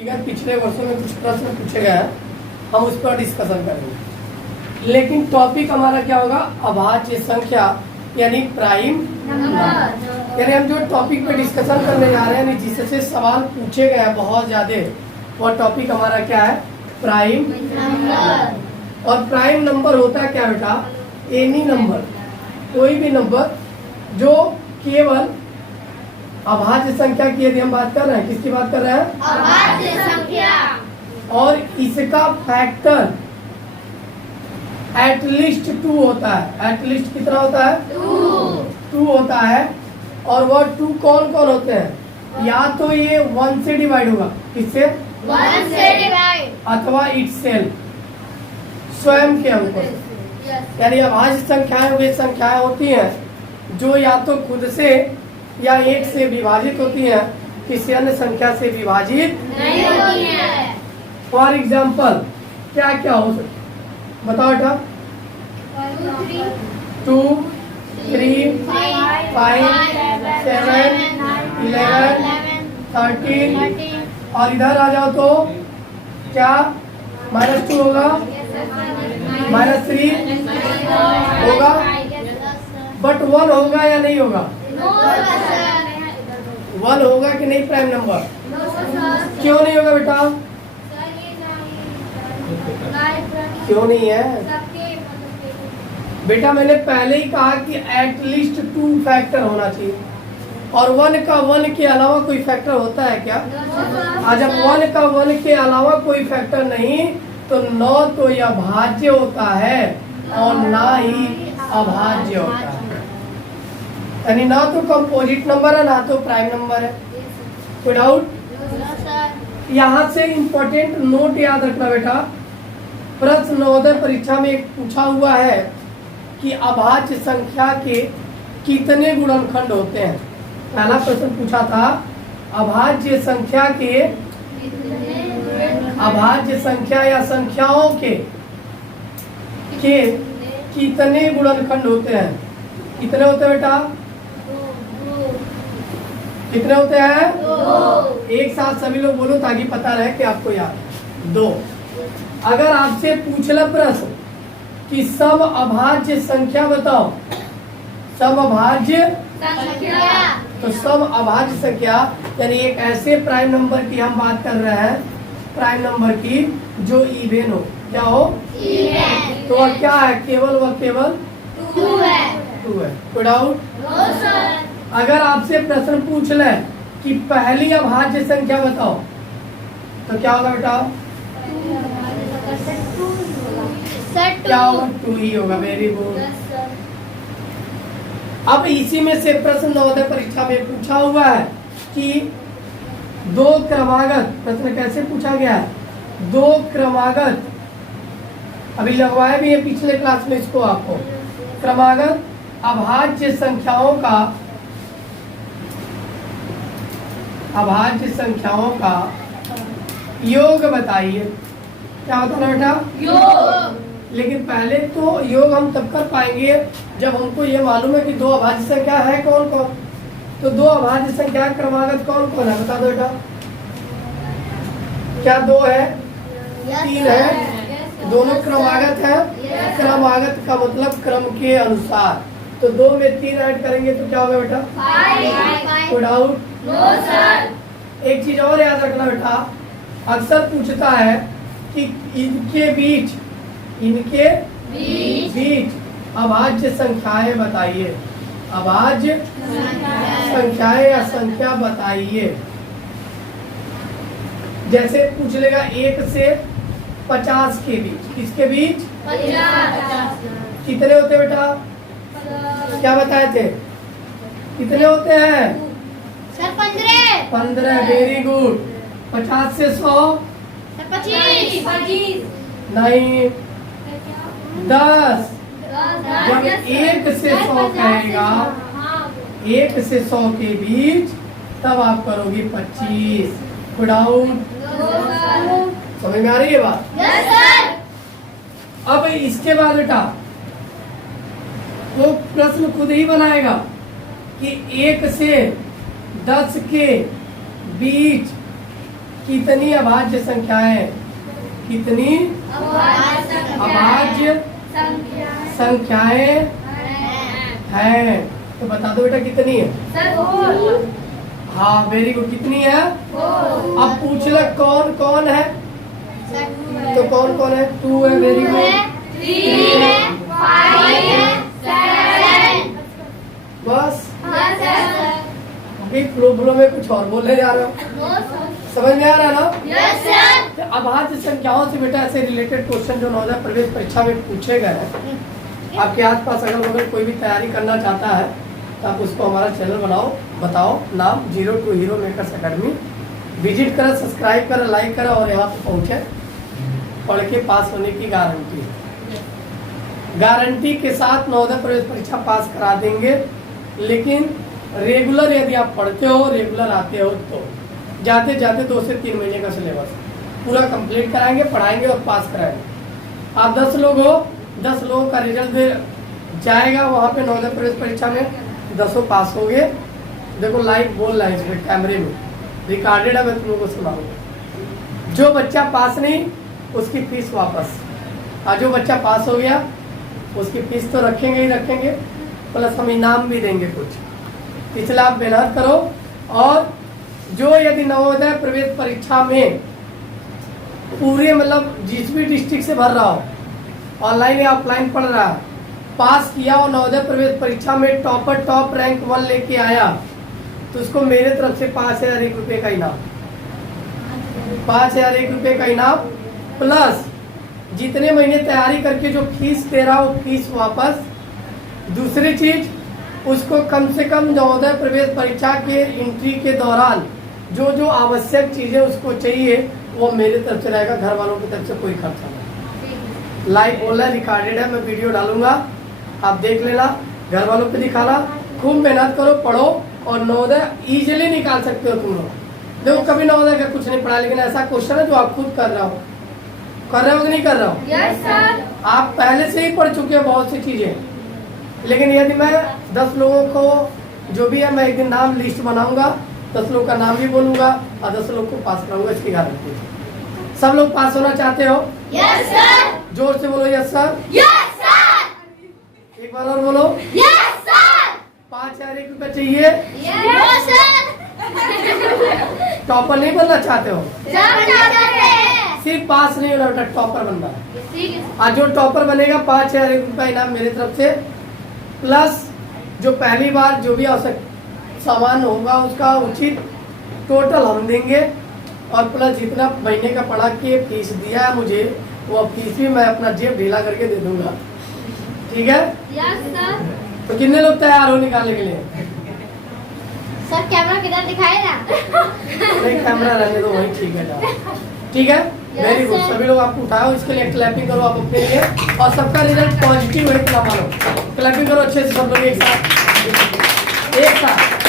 पिछले वर्षों में कुछ प्रश्न पूछे गए हैं, हम उस पर डिस्कशन करेंगे। लेकिन टॉपिक हमारा क्या होगा? अभाज्य संख्या यानी प्राइम नंबर। यानी हम जो टॉपिक पे डिस्कशन करने जा रहे हैं, जिससे सवाल पूछे गए हैं बहुत ज्यादा, वह टॉपिक हमारा क्या है? Prime number. और प्राइम नंबर होता है क्या बेटा? एनी नंबर, कोई भी नंबर जो केवल अभाज्य संख्या की यदि हम बात कर रहे हैं, किसकी बात कर रहे हैं? अभाज्य संख्या। और इसका फैक्टर एटलीस्ट 2 होता है। एटलीस्ट कितना होता है? 2 होता है। और वह 2 कौन कौन होते हैं? या तो ये 1 से डिवाइड होगा, किससे? 1 से डिवाइड, अथवा इटसेल्फ, स्वयं के अंक से। यानी अभाज्य संख्याएं वे संख्याएं होती हैं जो या तो खुद से या 1 से विभाजित होती है, किसी अन्य संख्या से विभाजित नहीं होती है। फॉर एग्जाम्पल क्या क्या हो सकता? बताओ बेटा। 2, 3, 5, 7, 11, 13। और इधर आ जाओ तो क्या -2 होगा? -3 होगा। बट 1 होगा या नहीं होगा? 1 होगा कि नहीं प्राइम नंबर? क्यों नहीं होगा बेटा? क्यों नहीं है बेटा? मैंने पहले ही कहा कि एटलीस्ट 2 फैक्टर होना चाहिए। और 1 के अलावा कोई फैक्टर होता है क्या? जब 1 के अलावा कोई फैक्टर नहीं, तो न तो यह भाज्य होता है और ना ही अभाज्य होता है। यानी ना तो कंपोजिट नंबर है, ना तो प्राइम नंबर है। कोई डाउट? यहाँ से इम्पोर्टेंट नोट याद रखना बेटा। प्रश्न नवोदय परीक्षा में एक पूछा हुआ है कि अभाज्य संख्या के कितने गुणनखंड होते हैं। पहला प्रश्न पूछा था अभाज्य संख्या या संख्याओं के कितने गुणनखंड होते हैं? कितने होते हैं बेटा? कितने होते हैं? 2। एक साथ सभी लोग बोलो ताकि पता रहे कि आपको याद है। 2। अगर आपसे पूछला प्रश्न कि सब अभाज्य संख्या बताओ, सब अभाज्य संख्या, तो सब अभाज्य संख्या यानी एक ऐसे प्राइम नंबर की हम बात कर रहे हैं, प्राइम नंबर की जो इवन हो। क्या हो? इवन। तो वह क्या है? केवल 2 है। 2 है। कोई डाउट? No sir. अगर आपसे प्रश्न पूछ ले कि पहली अभाज्य संख्या बताओ, तो क्या होगा बेटा? क्या होगा? 2 ही होगा। Very good. अब इसी में से प्रश्न नवोदय परीक्षा में पूछा हुआ है कि 2 क्रमागत, प्रश्न कैसे पूछा गया है? 2 क्रमागत, अभी लगवाए भी है पिछले क्लास में इसको आपको। क्रमागत अभाज्य संख्याओं का योग बताइए। क्या बताना बेटा? योग। लेकिन पहले तो योग हम तब कर पाएंगे जब हमको ये मालूम है कि 2 अभाज्य संख्या है कौन कौन। तो 2 अभाज्य संख्या क्रमागत कौन कौन है? बता दो बेटा। क्या 2 है? 3 है। दोनों क्रमागत है। क्रमागत का मतलब क्रम के अनुसार। तो 2 में 3 ऐड करेंगे तो क्या होगा बेटा? 5। कोई डाउट? No sir. एक चीज और याद रखना बेटा, अक्सर पूछता है कि इनके बीच अभाज्य संख्याएं बताइए। अभाज्य संख्याएं या संख्या बताइए। जैसे पूछ लेगा 1 से 50 के बीच, किसके बीच? 50। कितने होते बेटा? क्या बताए थे? कितने होते हैं? सर 15। 15। Very good. 50 से 100? 25। नहीं, 10। जब 1 से 100 कहेगा, 1 से 100 के बीच, तब आप करोगे 25। कोई डाउट? समझ में आ रही है बात? Yes sir. अब इसके बाद बेटा वो प्रश्न खुद ही बनाएगा कि 1 से 10 के बीच कितनी अभाज्य संख्याएं, कितनी अभाज्य संख्याएं हैं। तो बता दो बेटा कितनी है। हाँ वेरी गुड, कितनी है। अब पूछ ले कौन कौन है, तो कौन कौन है। 2 है, वेरी गुड। 3 है, 5 है, 7 बस अभी फ्लो में कुछ और बोलने जा रहे हो, समझ में आ रहा है ना। Yes sir. तो अभाज्य संख्याओं से बेटा ऐसे रिलेटेड क्वेश्चन जो नवोदय प्रवेश परीक्षा में पूछे गए हैं, आपके आसपास अगर बगल कोई भी तैयारी करना चाहता है तो आप उसको हमारा चैनल बनाओ, बताओ नाम 0 to Hero Makers Academy, visit करें, सब्सक्राइब करें, लाइक करें और यहाँ पे पहुँचे। पढ़ के पास होने की गारंटी, गारंटी के साथ नवोदय प्रवेश परीक्षा पास करा देंगे। लेकिन रेगुलर यदि आप पढ़ते हो, रेगुलर आते हो, तो जाते जाते 2 से 3 महीने का सिलेबस पूरा कंप्लीट कराएंगे, पढ़ाएंगे और पास कराएंगे। आप 10 लोग हो, 10 लोगों का रिजल्ट दे जाएगा वहाँ पे नवोदय प्रवेश परीक्षा में, 10 पास हो गए। देखो लाइव बोल रहा है इसमें कैमरे में, रिकॉर्डेड है, मैं तुम लोगों को सुनाऊंगा। जो बच्चा पास नहीं उसकी फीस वापस, और जो बच्चा पास हो गया उसकी फीस तो रखेंगे ही रखेंगे, प्लस हम इनाम भी देंगे कुछ। इसलिए आप मेहनत करो। और जो यदि नवोदय प्रवेश परीक्षा में पूरे मतलब जिस भी डिस्ट्रिक्ट से भर रहा हो, ऑनलाइन या ऑफलाइन पढ़ रहा है, पास किया और नवोदय प्रवेश परीक्षा में टॉप रैंक 1 लेके आया, तो उसको मेरे तरफ से 5001 रुपये का इनाम, 5001 रुपये का इनाम, प्लस जितने महीने तैयारी करके जो फीस दे रहा हो फीस वापस। दूसरी चीज, उसको कम से कम नवोदय प्रवेश परीक्षा के एंट्री के दौरान जो जो आवश्यक चीजें उसको चाहिए वो मेरे तरफ से रहेगा, घर वालों की तरफ से कोई खर्चा नहीं। लाइव बोल है, रिकॉर्डेड है, मैं वीडियो डालूंगा, आप देख लेना, घर वालों पे दिखाना। खूब मेहनत करो, पढ़ो और नवोदय इजीली निकाल सकते हो तुम लोग। देखो कभी नवोदय का कुछ नहीं पढ़ा, लेकिन ऐसा क्वेश्चन है जो आप खुद कर रहे हो कि नहीं कर रहे हो। Yes sir. आप पहले से ही पढ़ चुके हो बहुत सी चीजें, लेकिन यदि मैं 10 लोगों को जो भी है, मैं एक दिन नाम लिस्ट बनाऊंगा, 10 लोग का नाम भी बोलूंगा और 10 लोग को पास कराऊंगा, इसकी गारंटी। सब लोग पास होना चाहते हो। Yes sir. जोर से बोलो यस सर। Yes sir. एक बार और बोलो यस सर। 5001 रुपये चाहिए। Yes sir. टॉपर नहीं बनना चाहते हो, सर सिर्फ पास नहीं होना बेटा, टॉपर बनना है। ठीक है। आज जो टॉपर बनेगा 5001 रुपये इनाम मेरी तरफ से, प्लस जो पहली बार जो भी आवश्यक सामान होगा उसका उचित टोटल हम देंगे, और प्लस जितना महीने का पढ़ा के फीस दिया है मुझे, वो फीस भी मैं अपना जेब ढीला करके दे दूंगा। ठीक है। Yes sir. तो कितने लोग तैयार हो निकालने के लिए। सर कैमरा किधर दिखाए ना। नहीं कैमरा रहने दो वही, ठीक है जाओ। ठीक है, वेरी गुड। सभी लोग आपको उठाओ, इसके लिए क्लैपिंग करो आप अपने लिए, और सबका रिजल्ट पॉजिटिव है इतना मानो। क्लैपिंग करो अच्छे से सब लोग एक साथ, एक साथ।